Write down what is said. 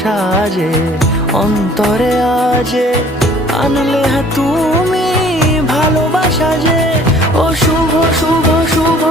সাজে অন্তরে আজে আনলে তুমি ভালোবাসা যে। ও শুভ শুভ শুভ